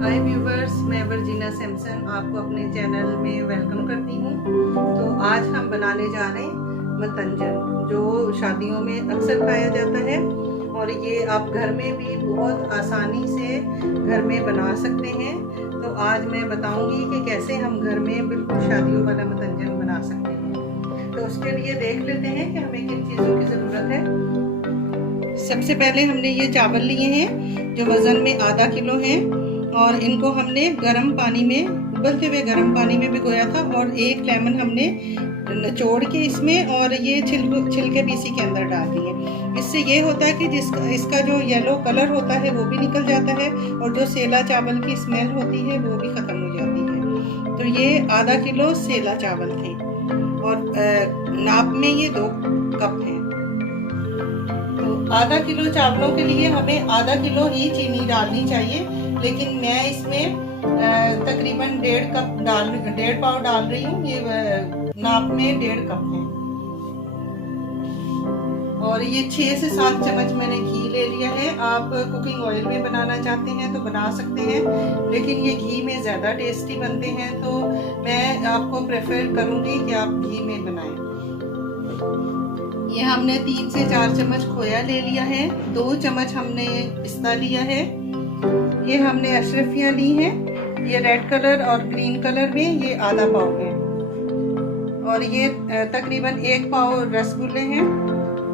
हाय viewers, मैं Virginia Samson आपको अपने चैनल में वेलकम करती हूँ। तो आज हम बनाने जा रहे हैं मतंजन, जो शादियों में अक्सर खाया जाता है और ये आप घर में भी बहुत आसानी से घर में बना सकते हैं। तो आज मैं बताऊंगी कि कैसे हम घर में बिल्कुल शादियों वाला मतंजन बना सकते हैं। तो उसके लिए देख लेते हैं कि हमें किन चीज़ों की ज़रूरत है। सबसे पहले हमने ये चावल लिए हैं जो वज़न में आधा किलो हैं और इनको हमने गर्म पानी में, उबलते हुए गर्म पानी में भिगोया था और एक लेमन हमने निचोड़ के इसमें और ये छिलके भी इसी के अंदर डाल दिए। इससे ये होता है कि इसका जो येलो कलर होता है वो भी निकल जाता है और जो सेला चावल की स्मेल होती है वो भी ख़त्म हो जाती है। तो ये आधा किलो सेला चावल थे और नाप में ये 2 कप हैं। तो आधा किलो चावलों के लिए हमें आधा किलो ही चीनी डालनी चाहिए, लेकिन मैं इसमें तकरीबन 1.5 पाव डाल रही हूँ। ये नाप में 1.5 कप है और ये 6 से 7 चम्मच मैंने घी ले लिया है। आप कुकिंग ऑयल में बनाना चाहते हैं तो बना सकते हैं, लेकिन ये घी में ज़्यादा टेस्टी बनते हैं तो मैं आपको प्रेफर करूँगी कि आप घी में बनाएं। ये हमने 3 से 4 चम्मच खोया ले लिया है, 2 चम्मच हमने पिस्ता लिया है, ये हमने अशरफियाँ ली हैं, ये रेड कलर और ग्रीन कलर में, ये आधा पाव है और ये तकरीबन 1 पाव रसगुल्ले हैं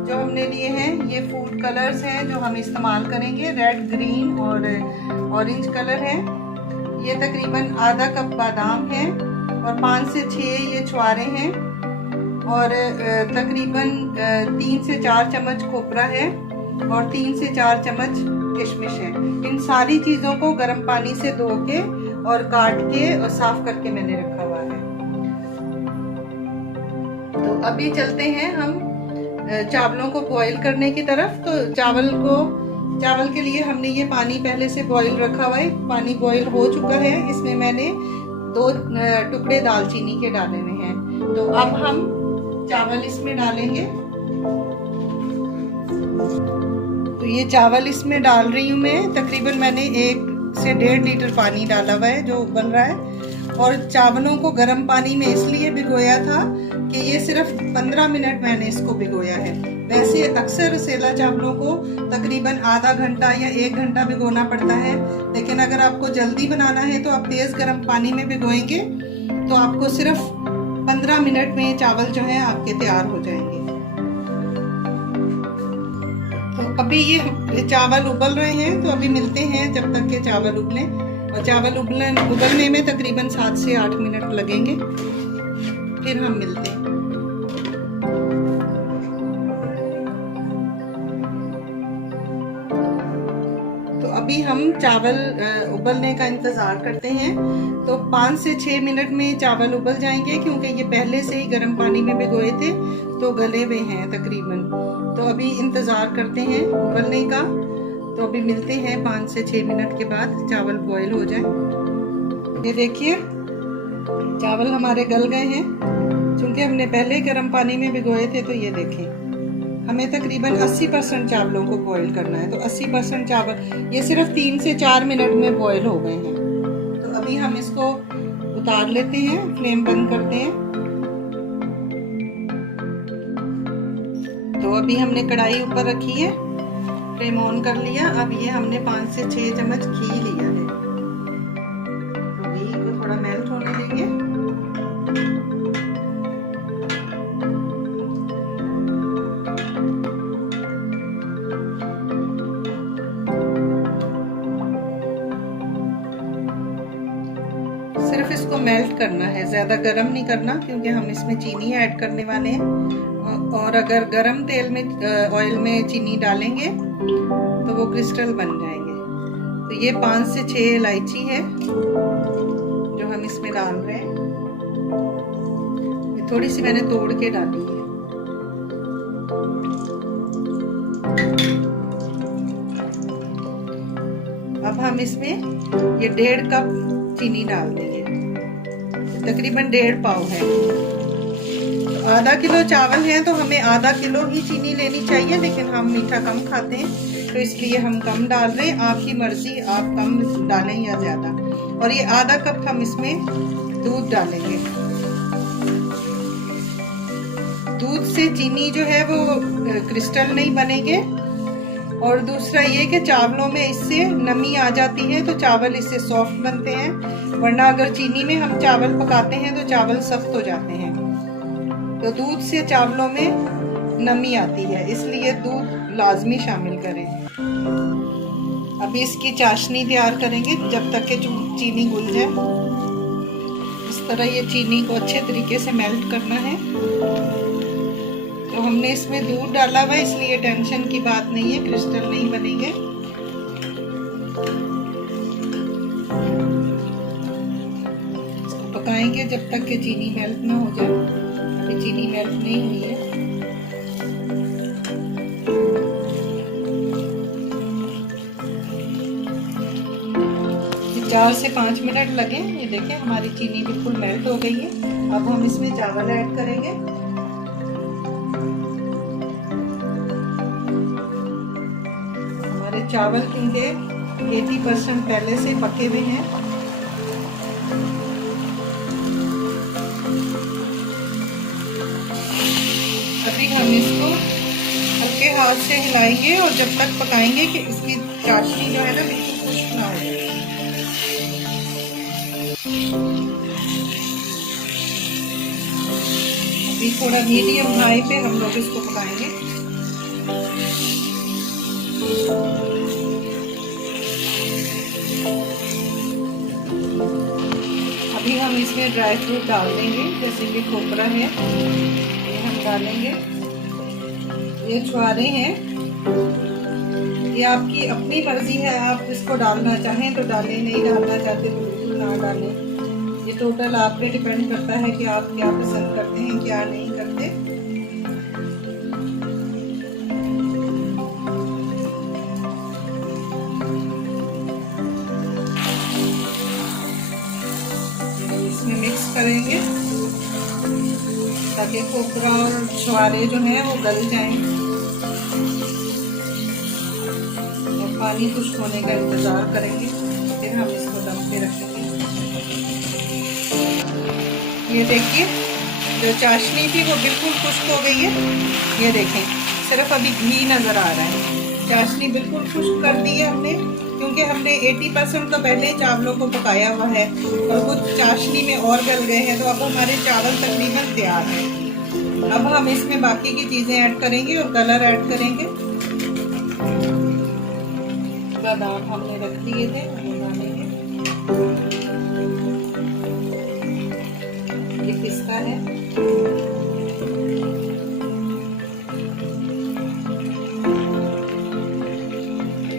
जो हमने लिए हैं। ये फूड कलर्स हैं जो हम इस्तेमाल करेंगे, रेड, ग्रीन और ऑरेंज कलर है। ये तकरीबन आधा कप बादाम है और 5 से 6 ये छुआरे हैं और तकरीबन 3 से 4 चम्मच खोपरा है और 3 से 4 चम्मच किशमिश है। इन सारी चीज़ों को गर्म पानी से धो के और काट के और साफ करके मैंने रखा हुआ है। तो अभी चलते हैं हम चावलों को बॉईल करने की तरफ। तो चावल के लिए हमने ये पानी पहले से बॉईल रखा हुआ है। पानी बॉईल हो चुका है, इसमें मैंने 2 टुकड़े दालचीनी के डाले हुए हैं। तो अब हम चावल इसमें डालेंगे। तो ये चावल इसमें डाल रही हूँ मैं। तकरीबन मैंने 1 से 1.5 लीटर पानी डाला हुआ है जो उबल रहा है और चावलों को गर्म पानी में इसलिए भिगोया था कि ये सिर्फ 15 मिनट मैंने इसको भिगोया है। वैसे अक्सर सेला चावलों को तकरीबन आधा घंटा या 1 घंटा भिगोना पड़ता है, लेकिन अगर आपको जल्दी बनाना है तो आप तेज़ गर्म पानी में भिगोएंगे तो आपको सिर्फ 15 मिनट में चावल जो है आपके तैयार हो जाएंगे। तो अभी ये चावल उबल रहे हैं, तो अभी मिलते हैं जब तक के चावल उबलें। और चावल उबलने में तकरीबन 7 से 8 मिनट लगेंगे, फिर हम मिलते हैं। तो अभी हम चावल उबलने का इंतज़ार करते हैं। तो 5 से 6 मिनट में चावल उबल जाएंगे, क्योंकि ये पहले से ही गर्म पानी में भिगोए थे तो गले हुए हैं तकरीबन। तो अभी इंतज़ार करते हैं उबलने का। तो अभी मिलते हैं 5 से 6 मिनट के बाद चावल बॉईल हो जाए। ये देखिए चावल हमारे गल गए हैं, क्योंकि हमने पहले गर्म पानी में भिगोए थे। तो ये देखें, हमें तकरीबन 80% चावलों को बॉईल करना है। तो 80% चावल ये सिर्फ 3 से 4 मिनट में बॉईल हो गए हैं। तो अभी हम इसको उतार लेते हैं, फ्लेम बंद करते हैं। तो अभी हमने कढ़ाई ऊपर रखी है, फ्लेम ऑन कर लिया। अब ये हमने 5 से 6 चम्मच घी लिया है। तो घी को थोड़ा मेल्ट होने देंगे। सिर्फ इसको मेल्ट करना है, ज़्यादा गर्म नहीं करना, क्योंकि हम इसमें चीनी ऐड करने वाले हैं। और अगर गरम तेल में ऑयल में चीनी डालेंगे तो वो क्रिस्टल बन जाएंगे। तो ये 5 से 6 इलायची है जो हम इसमें डाल रहे हैं। ये थोड़ी सी मैंने तोड़ के डाली है। अब हम इसमें ये 1.5 कप चीनी डाल देंगे, तकरीबन 1.5 पाव है। आधा किलो चावल है तो हमें आधा किलो ही चीनी लेनी चाहिए, लेकिन हम मीठा कम खाते हैं तो इसलिए हम कम डाल रहे हैं। आपकी मर्जी, आप कम डालें या ज़्यादा। और ये आधा कप हम इसमें दूध डालेंगे। दूध से चीनी जो है वो क्रिस्टल नहीं बनेंगे। और दूसरा ये कि चावलों में इससे नमी आ जाती है तो चावल इससे सॉफ्ट बनते हैं, वरना अगर चीनी में हम चावल पकाते हैं तो चावल सख्त हो जाते हैं। तो दूध से चावलों में नमी आती है, इसलिए दूध लाजमी शामिल करें। अभी इसकी चाशनी तैयार करेंगे जब तक कि चीनी घुल जाए। इस तरह ये चीनी को अच्छे तरीके से मेल्ट करना है। तो हमने इसमें दूध डाला हुआ है, इसलिए टेंशन की बात नहीं है, क्रिस्टल नहीं बनेंगे। इसको पकाएंगे जब तक कि चीनी मेल्ट ना हो जाए। अभी चीनी मेल्ट नहीं हुई है। 4 से 5 मिनट लगे। ये देखें हमारी चीनी बिल्कुल मेल्ट हो गई है। अब हम इसमें चावल ऐड करेंगे। चावल क्योंकि 80% पहले से पके हुए हैं। अभी हम इसको हल्के हाथ से हिलाएंगे और जब तक पकाएंगे कि इसकी चाशनी जो है ना बिल्कुल खुश्क ना हो जाए। अभी थोड़ा मीडियम हाई पे हम लोग इसको पकाएंगे। अभी हम इसमें ड्राई फ्रूट डाल देंगे, जैसे कि खोपरा है ये हम डालेंगे। ये छुआरे हैं, ये आपकी अपनी मर्जी है, आप इसको डालना चाहें तो डालें, नहीं डालना चाहते तो बिल्कुल ना डालें। ये टोटल आप पे डिपेंड करता है कि आप क्या पसंद करते हैं क्या नहीं करते। मिक्स करेंगे ताकि खोपरा और छुआरे जो हैं वो गल जाएं। और पानी खुश्क होने का इंतज़ार करेंगे, फिर हम इसको दम पे रखेंगे। ये देखिए जो चाशनी थी वो बिल्कुल खुश्क हो गई है। ये देखें सिर्फ अभी घी नज़र आ रहा है। चाशनी बिल्कुल खुश्क कर दी है हमने, क्योंकि हमने 80% तो पहले ही चावलों को पकाया हुआ है और कुछ चाशनी में और गल गए हैं। तो अब हमारे चावल तकरीबन तैयार हैं। अब हम इसमें बाकी की चीज़ें ऐड करेंगे और कलर ऐड करेंगे। बादाम हमने रख दिए थे, डालेंगे। ये पिस्ता है,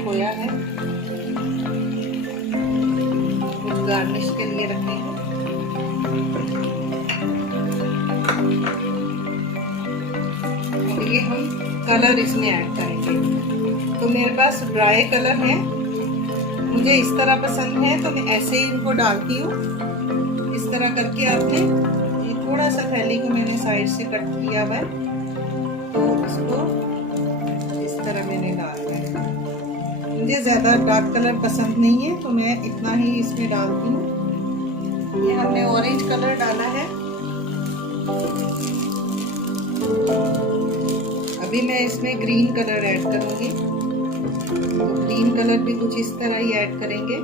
खोया है, कुछ गार्निश के लिए रखेंगे। और ये हम कलर इसमें ऐड करेंगे। तो मेरे पास ड्राई कलर है, मुझे इस तरह पसंद है तो मैं ऐसे ही इनको डालती हूँ। इस तरह करके आपने ये थोड़ा सा थैली को मैंने साइड से कट किया हुआ है, तो इसको इस तरह मैंने डाल दिया। मुझे ज़्यादा डार्क कलर पसंद नहीं है तो मैं इतना ही इसमें डालती हूँ। ये हमने ऑरेंज कलर डाला है। अभी मैं इसमें ग्रीन कलर ऐड करूँगी। तो ग्रीन कलर भी कुछ इस तरह ही ऐड करेंगे।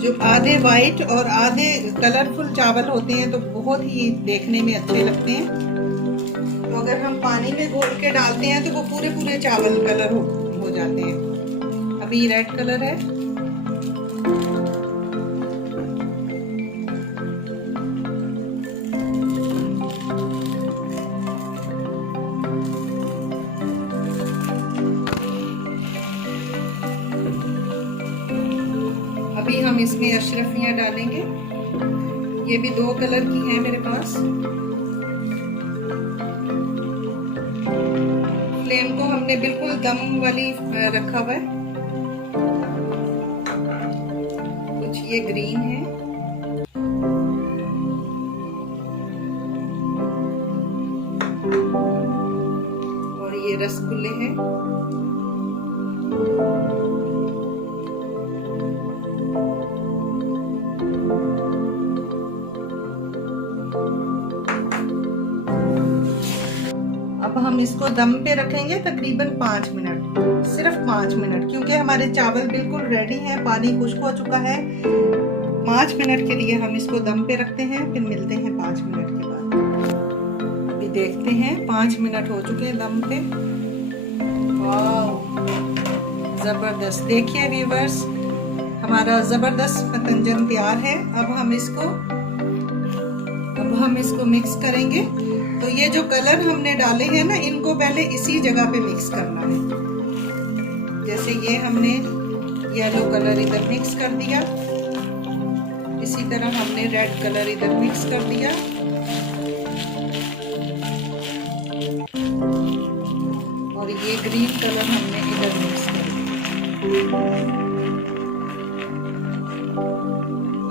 जो आधे वाइट और आधे कलरफुल चावल होते हैं तो बहुत ही देखने में अच्छे लगते हैं। तो अगर हम पानी में घोल के डालते हैं तो वो पूरे पूरे चावल कलर हो जाते हैं। अभी रेड कलर है। अभी हम इसमें अशरफियाँ डालेंगे। ये भी 2 कलर की हैं मेरे पास। फ्लेम को हमने बिल्कुल दम वाली रखा हुआ है। कुछ ये ग्रीन है और ये रसगुल्ले हैं। हम इसको दम पे रखेंगे तकरीबन 5 मिनट, सिर्फ 5 मिनट, क्योंकि हमारे चावल बिल्कुल रेडी हैं, पानी खुश्क हो चुका है। 5 मिनट के लिए हम इसको दम पे रखते हैं, फिर मिलते हैं 5 मिनट के बाद। अभी देखते हैं 5 मिनट हो चुके हैं दम पे। वाह जबरदस्त, देखिए व्यूअर्स हमारा जबरदस्त मतंजन तैयार है। अब हम इसको मिक्स करेंगे। तो ये जो कलर हमने डाले हैं ना, इनको पहले इसी जगह पे मिक्स करना है। जैसे ये हमने येलो कलर इधर मिक्स कर दिया, इसी तरह हमने रेड कलर इधर मिक्स कर दिया, और ये ग्रीन कलर हमने इधर मिक्स कर दिया।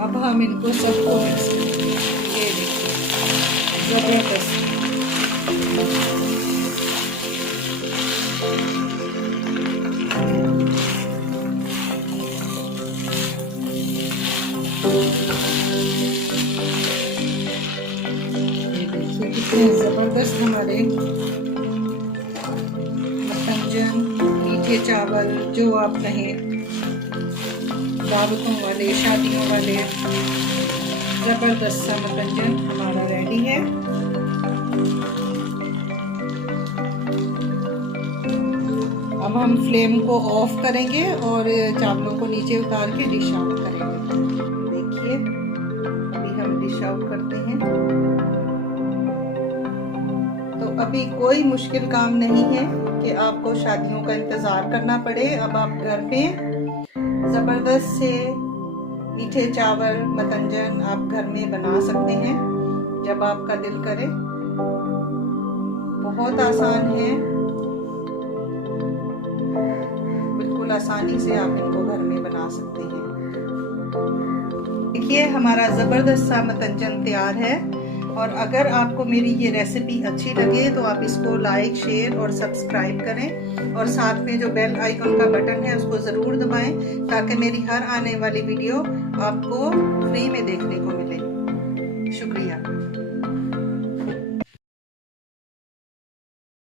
अब हम इनको सबको मिक्स करेंगे। ये देखिए जबरदस्त। ये देखिए कितने जबरदस्त हमारे मतंजन, मीठे चावल, जो आप कहें, दावतों वाले, शादियों वाले, जबरदस्त सा मतंजन हमारा रेडी है। अब हम फ्लेम को ऑफ करेंगे और चावलों को नीचे उतार के डिश आउट करेंगे। देखिए अभी हम डिश आउट करते हैं। तो अभी कोई मुश्किल काम नहीं है कि आपको शादियों का इंतजार करना पड़े। अब आप घर पे जबरदस्त से मीठे चावल, मतंजन आप घर में बना सकते हैं जब आपका दिल करे। बहुत आसान है, बिल्कुल आसानी से आप इनको घर में बना सकते हैं। देखिए हमारा जबरदस्त सा मतंजन तैयार है। और अगर आपको मेरी ये रेसिपी अच्छी लगे तो आप इसको लाइक, शेयर और सब्सक्राइब करें, और साथ में जो बेल आइकन का बटन है उसको ज़रूर दबाएं, ताकि मेरी हर आने वाली वीडियो आपको फ्री में देखने को मिले। शुक्रिया।